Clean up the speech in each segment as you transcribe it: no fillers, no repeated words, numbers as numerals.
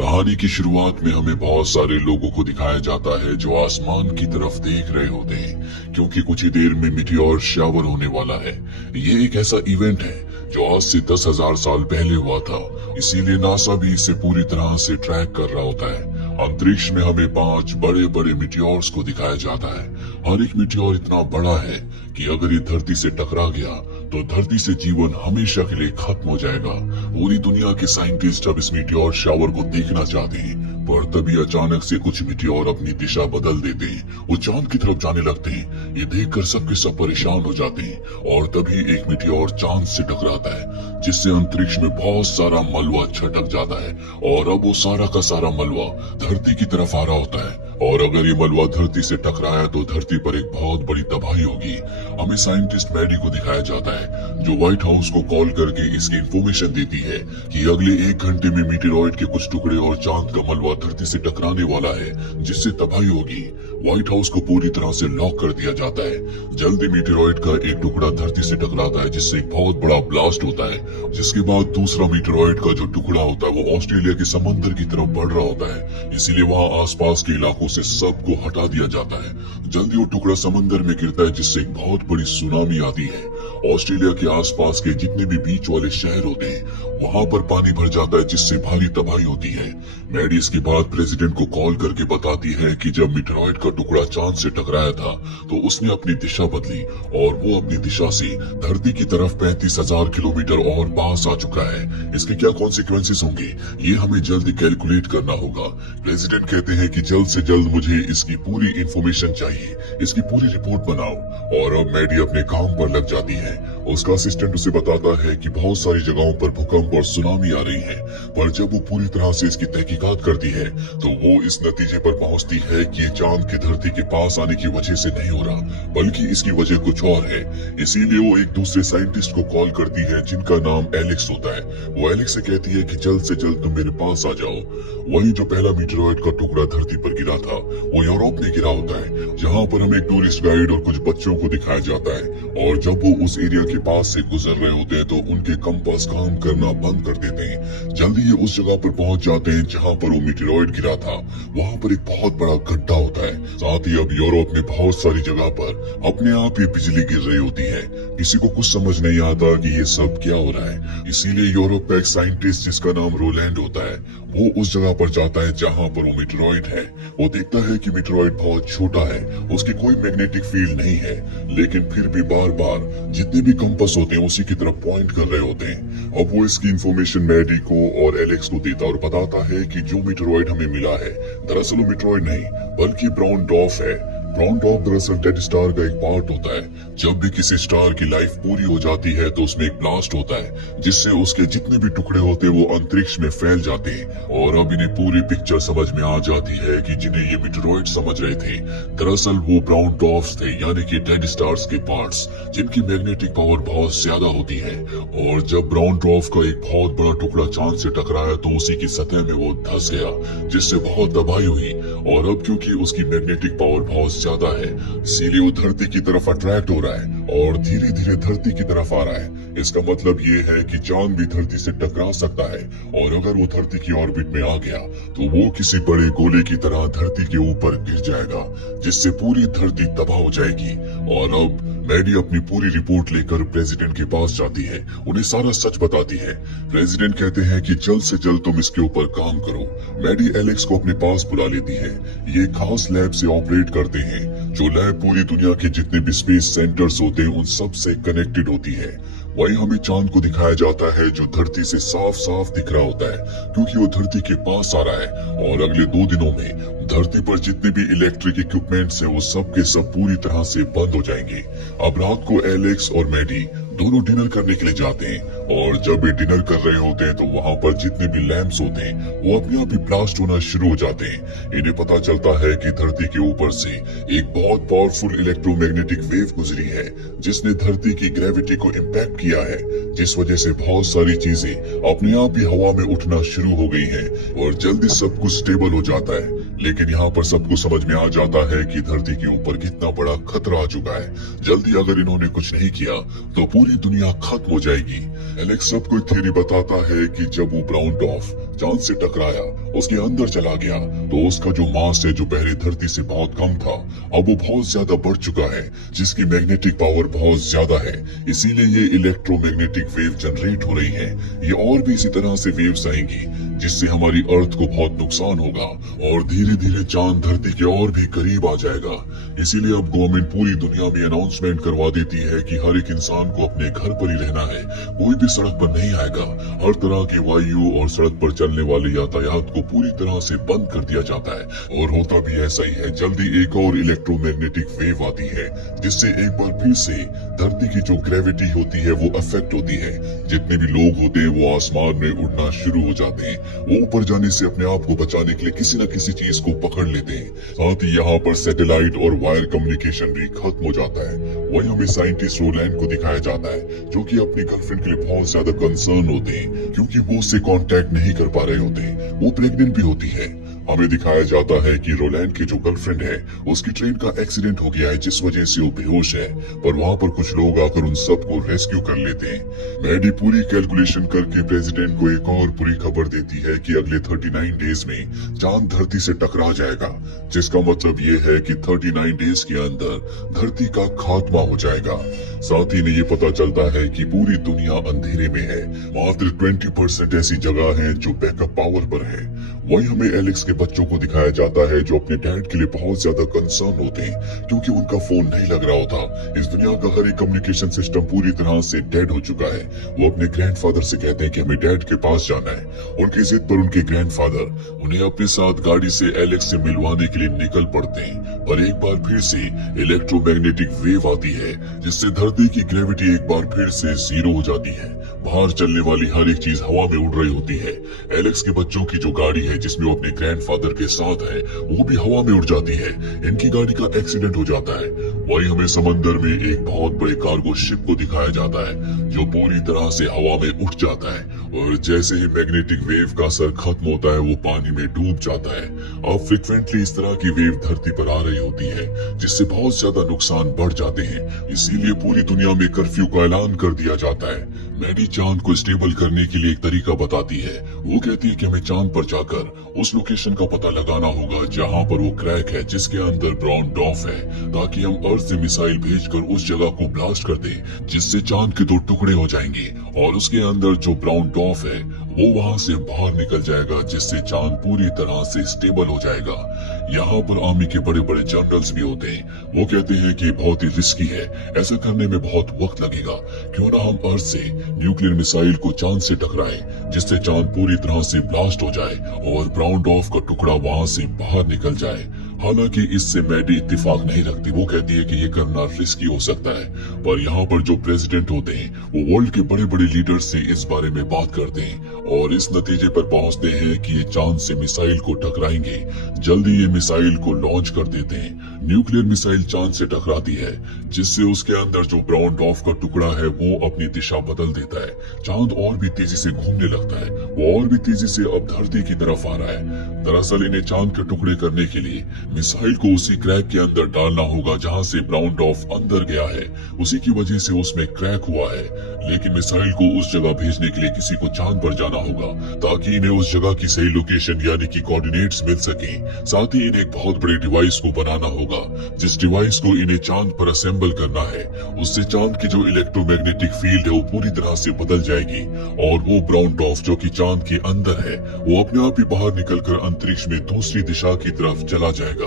कहानी की शुरुआत में हमें बहुत सारे लोगों को दिखाया जाता है जो आसमान की तरफ देख रहे होते हैं क्योंकि कुछ ही देर में मीटियोर शावर होने वाला है। ये एक ऐसा इवेंट है जो आज से 10,000 साल पहले हुआ था, इसीलिए नासा भी इसे पूरी तरह से ट्रैक कर रहा होता है। अंतरिक्ष में हमें 5 बड़े बड़े मीटियोर्स को दिखाया जाता है। हर एक मीटियोर इतना बड़ा है कि अगर ये धरती से टकरा गया तो धरती से जीवन हमेशा के लिए खत्म हो जाएगा। पूरी दुनिया के साइंटिस्ट अब इस मीटियोर शावर को देखना चाहते हैं, पर तभी अचानक से कुछ मीटियोर अपनी दिशा बदल देते हैं। वो चांद की तरफ जाने लगते हैं। ये देखकर सबके सब परेशान हो जाते हैं और तभी एक मीटियोर चांद से टकराता है, जिससे अंतरिक्ष में बहुत सारा मलबा छटक जाता है और अब वो सारा का सारा मलबा धरती की तरफ आ रहा होता है। और अगर ये मलबा धरती से टकराया तो धरती पर एक बहुत बड़ी तबाही होगी। हमें साइंटिस्ट मैडी को दिखाया जाता है जो व्हाइट हाउस को कॉल करके इसकी इंफॉर्मेशन देती है कि अगले 1 घंटे में मीटेरॉइड के कुछ टुकड़े और चांद का मलबा धरती से टकराने वाला है, जिससे तबाही होगी। व्हाइट हाउस को पूरी तरह से लॉक कर दिया जाता है। जल्दी मीटेरॉइड का एक टुकड़ा धरती से टकराता है, जिससे एक बहुत बड़ा ब्लास्ट होता है, जिसके बाद दूसरा मीटेरॉइड का जो टुकड़ा होता है वो ऑस्ट्रेलिया के समंदर की तरफ बढ़ रहा होता है। इसीलिए वहाँ आसपास के इलाकों से सबको हटा दिया जाता है। जल्दी वो टुकड़ा समंदर में गिरता है, जिससे एक बहुत बड़ी सुनामी आती है। ऑस्ट्रेलिया के आसपास के जितने भी बीच वाले शहर होते हैं वहाँ पर पानी भर जाता है, जिससे भारी तबाही होती है। मैडी इसके बाद प्रेसिडेंट को कॉल करके बताती है कि जब मीटेरॉइड का टुकड़ा चांद से टकराया था तो उसने अपनी दिशा बदली और वो अपनी दिशा से धरती की तरफ 35,000 किलोमीटर और पास आ चुका है। इसके क्या कॉन्सिक्वेंसेस होंगे ये हमें जल्दी कैलकुलेट करना होगा। प्रेसिडेंट कहते हैं कि जल्द से जल्द मुझे इसकी पूरी इंफॉर्मेशन चाहिए, इसकी पूरी रिपोर्ट बनाओ। और अब मैडी अपने काम पर लग जाती है। उसका असिस्टेंट उसे बताता है कि बहुत सारी जगहों पर भूकंप और सुनामी आ रही है, पर जब वो पूरी तरह से इसकी तहकीकात करती है तो वो इस नतीजे पर पहुंचती है कि ये चांद की धरती के पास आने की वजह से नहीं हो रहा, बल्कि इसकी वजह कुछ और है। इसीलिए वो एक दूसरे साइंटिस्ट को कॉल करती है जिनका नाम एलेक्स होता है। वो एलेक्स से कहती है कि जल्द से जल्द तुम मेरे पास आ जाओ। वही जो पहला मीटेरॉइड का टुकड़ा धरती पर गिरा था वो यूरोप में गिरा होता है, जहाँ पर हमें टूरिस्ट गाइड और कुछ बच्चों को दिखाया जाता है। और जब वो उस एरिया के पास से गुजर रहे होते हैं तो उनके कंपास काम करना बंद कर देते हैं। जल्दी ये उस जगह पर पहुंच जाते हैं जहां पर वो मीटेरॉइड गिरा था। वहां पर एक बहुत बड़ा गड्ढा होता है। साथ ही अब यूरोप में बहुत सारी जगह पर अपने आप ही बिजली गिर रही होती है। किसी को कुछ समझ नहीं आता कि ये सब क्या हो रहा है। इसीलिए यूरोप का एक साइंटिस्ट जिसका नाम रोलैंड होता है वो उस जगह पर जाता है जहाँ पर वो मीटेरॉइड है। वो देखता है कि मीटेरॉइड बहुत छोटा है, उसकी कोई मैग्नेटिक फील्ड नहीं है, लेकिन फिर भी बार बार जितने भी कंपास होते हैं उसी की तरफ पॉइंट कर रहे होते हैं। अब वो इसकी इंफॉर्मेशन मैडी को और एलेक्स को देता और बताता है कि जो मीटेरॉइड हमें मिला है दरअसल वो मीटेरॉइड नहीं बल्कि ब्राउन डॉर्फ है। ब्राउन डॉर्फ दरअसल डेड स्टार का एक पार्ट होता है। जब भी किसी स्टार की लाइफ पूरी हो जाती है तो उसमें एक ब्लास्ट होता है, जिससे उसके जितने भी टुकड़े होते हैं वो अंतरिक्ष में फैल जाते हैं। और अब इन्हें पूरी पिक्चर समझ में आ जाती है कि जिन्हें ये मीटेरॉइड समझ रहे थे दरअसल वो ब्राउन डॉर्फ्स थे, यानी कि डेड स्टार्स के पार्ट्स, जिनकी मैग्नेटिक पावर बहुत ज्यादा होती है। और जब ब्राउन डॉर्फ का एक बहुत बड़ा टुकड़ा चांद से टकराया तो उसी की सतह में वो धंस गया, जिससे बहुत तबाही हुई। और अब क्योंकि उसकी मैग्नेटिक पावर बहुत ज्यादा है इसीलिए वो धरती की तरफ अट्रैक्ट हो रहा है और धीरे धीरे धरती की तरफ आ रहा है। इसका मतलब ये है कि चांद भी धरती से टकरा सकता है और अगर वो धरती की ऑर्बिट में आ गया तो वो किसी बड़े गोले की तरह धरती के ऊपर गिर जाएगा, जिससे पूरी धरती तबाह हो जाएगी। और अब मैडी अपनी पूरी रिपोर्ट लेकर प्रेसिडेंट के पास जाती है, उन्हें सारा सच बताती है। प्रेसिडेंट कहते हैं कि जल्द से जल्द तुम इसके ऊपर काम करो। मैडी एलेक्स को अपने पास बुला लेती है। ये खास लैब से ऑपरेट करते हैं, जो लैब पूरी दुनिया के जितने भी स्पेस सेंटर्स होते हैं उन सब से कनेक्टेड होती है। वही हमें चांद को दिखाया जाता है जो धरती से साफ साफ दिख रहा होता है क्योंकि वो धरती के पास आ रहा है। और अगले 2 दिनों में धरती पर जितने भी इलेक्ट्रिक इक्विपमेंट्स हैं वो सब के सब पूरी तरह से बंद हो जाएंगे। अब रात को एलेक्स और मैडी दोनों डिनर करने के लिए जाते हैं और जब ये डिनर कर रहे होते हैं तो वहाँ पर जितने भी लैंप्स होते हैं वो अपने आप ही ब्लास्ट होना शुरू हो जाते हैं। इन्हें पता चलता है कि धरती के ऊपर से एक बहुत पावरफुल इलेक्ट्रोमैग्नेटिक वेव गुजरी है जिसने धरती की ग्रेविटी को इम्पैक्ट किया है, जिस वजह से बहुत सारी चीजें अपने आप ही हवा में उठना शुरू हो गई हैं और जल्दी सब कुछ स्टेबल हो जाता है। लेकिन यहाँ पर सबको समझ में आ जाता है कि धरती के ऊपर कितना बड़ा खतरा आ चुका है। जल्दी अगर इन्होंने कुछ नहीं किया तो पूरी दुनिया खत्म हो जाएगी। एलेक्स सबको एक थ्योरी बताता है कि जब वो ब्राउन डॉर्फ चांद से टकराया, उसके अंदर चला गया, तो उसका जो मास है जो पहले धरती से बहुत कम था, अब वो बहुत ज्यादा बढ़ चुका है, जिसकी मैग्नेटिक पावर बहुत ज्यादा है। इसीलिए ये इलेक्ट्रोमैग्नेटिक वेव जनरेट हो रही है। ये और भी इसी तरह से वेव्स आएंगी, जिससे हमारी अर्थ को बहुत नुकसान होगा और धीरे धीरे चांद धरती के और भी करीब आ जाएगा। इसीलिए अब गवर्नमेंट पूरी दुनिया में अनाउंसमेंट करवा देती है कि हर एक इंसान को अपने घर पर ही रहना है, कोई भी सड़क पर नहीं आएगा। हर तरह के वायु और सड़क पर चलने वाले यातायात को पूरी तरह से बंद कर दिया जाता है। और होता भी ऐसा ही है। जल्दी एक और इलेक्ट्रोमैग्नेटिक वेव आती है, जिससे एक बार फिर से धरती की जो ग्रेविटी होती है वो अफेक्ट होती है। जितने भी लोग होते हैं वो आसमान में उड़ना शुरू हो जाते हैं। वो ऊपर जाने से अपने आप को बचाने के लिए किसी न किसी चीज को पकड़ लेते हैं। साथ ही यहाँ पर सैटेलाइट और वायर कम्युनिकेशन भी खत्म हो जाता है। वही हमें साइंटिस्ट रोलैंड को दिखाया जाता है, जो कि अपनी गर्लफ्रेंड के लिए बहुत ज्यादा कंसर्न होते हैं, क्योंकि वो उससे कांटेक्ट नहीं कर पा रहे होते। वो प्रेग्नेंट भी होती है। हमें दिखाया जाता है कि रोलैंड की जो गर्लफ्रेंड है, उसकी ट्रेन का एक्सीडेंट हो गया है, जिस वजह से वो बेहोश है। पर वहाँ पर कुछ लोग आकर उन सबको रेस्क्यू कर लेते हैं। मैडी पूरी कैलकुलेशन करके प्रेसिडेंट को एक और बुरी खबर देती है कि अगले 39 डेज में चांद धरती से टकरा जाएगा, जिसका मतलब ये है कि 39 डेज के अंदर धरती का खात्मा हो जाएगा। साथ ही इन्हें ये पता चलता है कि पूरी दुनिया अंधेरे में है। मात्र 20% ऐसी जगह है जो बैकअप पावर पर है। वही हमें एलेक्स के बच्चों को दिखाया जाता है, जो अपने डैड के लिए बहुत ज्यादा कंसर्न होते हैं, क्योंकि उनका फोन नहीं लग रहा होता। इस दुनिया का हर एक कम्युनिकेशन सिस्टम पूरी तरह से डेड हो चुका है। वो अपने ग्रैंडफादर से कहते हैं कि हमें डैड के पास जाना है। उनकी जिद पर उनके ग्रैंडफादर उन्हें अपने साथ गाड़ी से एलेक्स से मिलवाने के लिए निकल पड़ते हैं। पर एक बार फिर से इलेक्ट्रोमैग्नेटिक वेव आती है, जिससे धरती की ग्रेविटी एक बार फिर से जीरो हो जाती है। बाहर चलने वाली हर एक चीज हवा में उड़ रही होती है। एलेक्स के बच्चों की जो गाड़ी है, जिसमें वो अपने ग्रैंडफादर के साथ है, वो भी हवा में उड़ जाती है। इनकी गाड़ी का एक्सीडेंट हो जाता है। वही हमें समंदर में एक बहुत बड़े कार्गो शिप को दिखाया जाता है, जो पूरी तरह से हवा में उठ जाता है। और जैसे ही मैग्नेटिक वेव का असर खत्म होता है, वो पानी में डूब जाता है। अब फ्रिक्वेंटली इस तरह की वेव धरती पर आ रही होती है, जिससे बहुत ज्यादा नुकसान बढ़ जाते हैं। इसीलिए पूरी दुनिया में कर्फ्यू का ऐलान कर दिया जाता है। मैडी चांद को स्टेबल करने के लिए एक तरीका बताती है। वो कहती है कि हमें चांद पर जाकर उस लोकेशन का पता लगाना होगा जहां पर वो क्रैक है, जिसके अंदर ब्राउन डॉर्फ है, ताकि हम अर्थ से मिसाइल भेजकर उस जगह को ब्लास्ट कर दें, जिससे चांद के 2 टुकड़े हो जाएंगे और उसके अंदर जो ब्राउन डॉर्फ है वो वहां से बाहर निकल जाएगा, जिससे चांद पूरी तरह से स्टेबल हो जाएगा। यहाँ पर आर्मी के बड़े बड़े जनरल्स भी होते हैं। वो कहते हैं कि बहुत ही रिस्की है, ऐसा करने में बहुत वक्त लगेगा। क्यों ना हम अर्थ से न्यूक्लियर मिसाइल को चांद से टकराएं, जिससे चांद पूरी तरह से ब्लास्ट हो जाए और ब्राउन डॉर्फ का टुकड़ा वहां से बाहर निकल जाए। हालांकि इससे मैडी इत्तेफाक नहीं रखती। वो कहती है कि ये करना रिस्की हो सकता है। पर यहाँ पर जो प्रेसिडेंट होते हैं, वो वर्ल्ड के बड़े बड़े लीडर्स से इस बारे में बात करते हैं और इस नतीजे पर पहुंचते हैं कि ये चांद से मिसाइल को टकराएंगे। जल्दी ये मिसाइल को लॉन्च कर देते हैं। न्यूक्लियर मिसाइल चांद से टकराती है, जिससे उसके अंदर जो ब्राउन डॉर्फ का टुकड़ा है वो अपनी दिशा बदल देता है। चांद और भी तेजी से घूमने लगता है। वो और भी तेजी से अब धरती की तरफ आ रहा है। दरअसल इन्हें चांद के टुकड़े करने के लिए मिसाइल को उसी क्रैक के अंदर डालना होगा जहां से ब्राउन डॉर्फ अंदर गया है। उसी की वजह से उसमें क्रैक हुआ है। लेकिन मिसाइल को उस जगह भेजने के लिए किसी को चांद पर जाना होगा, ताकि इन्हें उस जगह की सही लोकेशन यानी कि कोऑर्डिनेट्स मिल सके। साथ ही इन्हें एक बहुत बड़े डिवाइस को बनाना होगा, जिस डिवाइस को इन्हें चांद पर असेंबल करना है। उससे चांद की जो इलेक्ट्रोमैग्नेटिक फील्ड है वो पूरी तरह से बदल जाएगी और वो ब्राउन डॉर्फ जो कि चांद के अंदर है, वो अपने आप ही बाहर निकलकर अंतरिक्ष में दूसरी दिशा की तरफ चला जाएगा।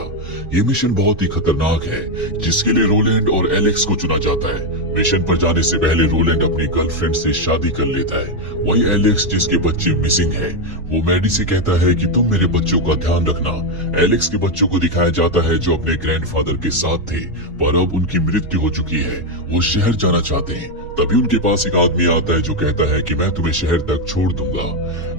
ये मिशन बहुत ही खतरनाक है, जिसके लिए रोलैंड और एलेक्स को चुना जाता है। मिशन पर जाने से पहले रोलैंड अपनी गर्लफ्रेंड से शादी कर लेता है। वही एलेक्स, जिसके बच्चे मिसिंग हैं, वो मैडी से कहता है कि तुम मेरे बच्चों का ध्यान रखना। एलेक्स के बच्चों को दिखाया जाता है जो अपने ग्रैंडफादर के साथ थे, पर अब उनकी मृत्यु हो चुकी है। वो शहर जाना चाहते हैं। तभी उनके पास एक आदमी आता है जो कहता है कि मैं तुम्हें शहर तक छोड़ दूंगा।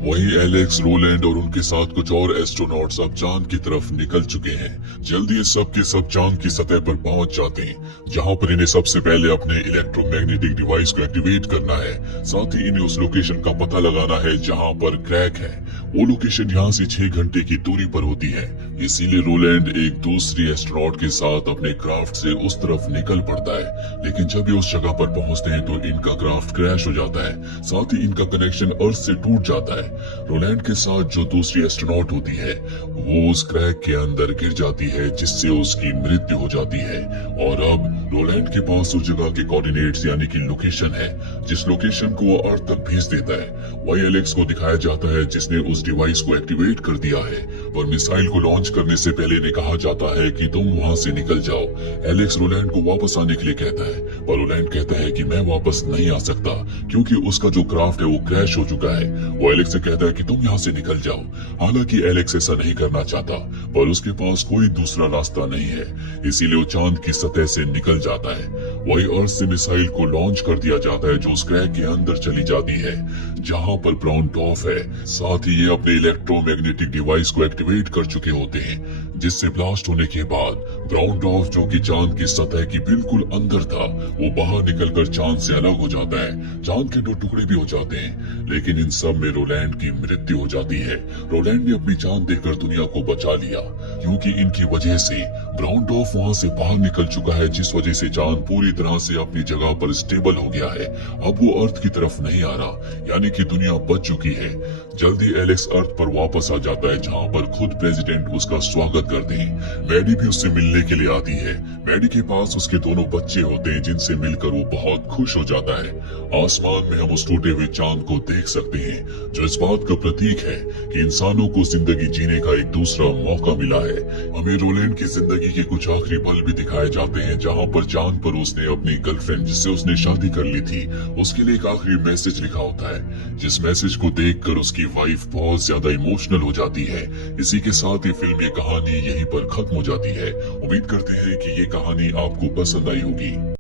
वहीं एलेक्स, रोलैंड और उनके साथ कुछ और एस्ट्रोनॉट्स अब चांद की तरफ निकल चुके हैं। जल्दी ये सब के सब चांद की सतह पर पहुंच जाते हैं, जहां पर इन्हें सबसे पहले अपने इलेक्ट्रोमैग्नेटिक डिवाइस को एक्टिवेट करना है। साथ ही इन्हें उस लोकेशन का पता लगाना है जहां पर क्रैक है। वो लोकेशन यहाँ से 6 घंटे की दूरी पर होती है। इसीलिए रोलैंड एक दूसरी एस्ट्रोनॉट के साथ अपने क्राफ्ट से उस तरफ निकल पड़ता है। लेकिन जब ये उस जगह पर पहुंचते हैं तो इनका क्राफ्ट क्रैश हो जाता है, साथ ही इनका कनेक्शन अर्थ से टूट जाता है। रोलैंड के साथ जो दूसरी एस्ट्रोनॉट होती है वो उस क्रैक के अंदर गिर जाती है, जिससे उसकी मृत्यु हो जाती है। और अब रोलैंड के पास उस जगह के कोऑर्डिनेट्स यानी कि लोकेशन है, जिस लोकेशन को वो अर्थ तक भेज देता है। वही एलेक्स को दिखाया जाता है जिसने उस डिवाइस को एक्टिवेट कर दिया है। और मिसाइल को लॉन्च करने से पहले ने कहा जाता है कि तुम वहां से निकल जाओ। एलेक्स रोलैंड को वापस आने के लिए कहता है, पर रोलैंड कहता है कि मैं वापस नहीं आ सकता क्योंकि उसका जो क्राफ्ट है वो क्रैश हो चुका है। वो एलेक्स से कहता है कि तुम यहाँ से निकल जाओ। हालांकि एलेक्स ऐसा नहीं करना चाहता, पर उसके पास कोई दूसरा रास्ता नहीं है, इसीलिए वो चांद की सतह से निकल जाता है। वही अर्थ से मिसाइल को लॉन्च कर दिया जाता है जो उस क्रैक के अंदर चली जाती है जहां पर ब्राउन डॉर्फ है। साथ ही ये अपने इलेक्ट्रोमैग्नेटिक डिवाइस को एक्टिवेट कर चुके होते हैं, जिससे ब्लास्ट होने के बाद ब्राउन डॉर्फ जो कि चांद की सतह की बिल्कुल अंदर था वो बाहर निकलकर चांद से अलग हो जाता है। चांद के 2 टुकड़े भी हो जाते हैं, लेकिन इन सब में रोलैंड की मृत्यु हो जाती है। रोलैंड ने अपनी जान देकर दुनिया को बचा लिया क्योंकि इनकी वजह से ब्राउन डॉर्फ वहां से बाहर निकल चुका है, जिस वजह से चांद पूरी तरह से अपनी जगह पर स्टेबल हो गया है। अब वो अर्थ की तरफ नहीं आ रहा, यानी कि दुनिया बच चुकी है। जल्दी एलेक्स अर्थ पर वापस आ जाता है जहां पर खुद प्रेसिडेंट उसका स्वागत करते हैं। मैडी भी उससे मिलने के लिए आती है। मैडी के पास उसके दोनों बच्चे होते हैं जिनसे मिलकर वो बहुत खुश हो जाता है। आसमान में हम उस टूटे हुए चांद को देख सकते हैं, जो इस बात का प्रतीक है कि इंसानों को जिंदगी जीने का एक दूसरा मौका मिला है। हमें रोलैंड की जिंदगी के कुछ आखिरी पल भी दिखाए जाते हैं जहां पर चांद पर उसने अपनी गर्लफ्रेंड जिससे उसने शादी कर ली थी उसके लिए एक आखिरी मैसेज लिखा होता है, जिस मैसेज को देखकर उसकी वाइफ बहुत ज्यादा इमोशनल हो जाती है। इसी के साथ ही फिल्म ये कहानी यहीं पर खत्म हो जाती है। उम्मीद करते हैं कि ये कहानी आपको पसंद आई होगी।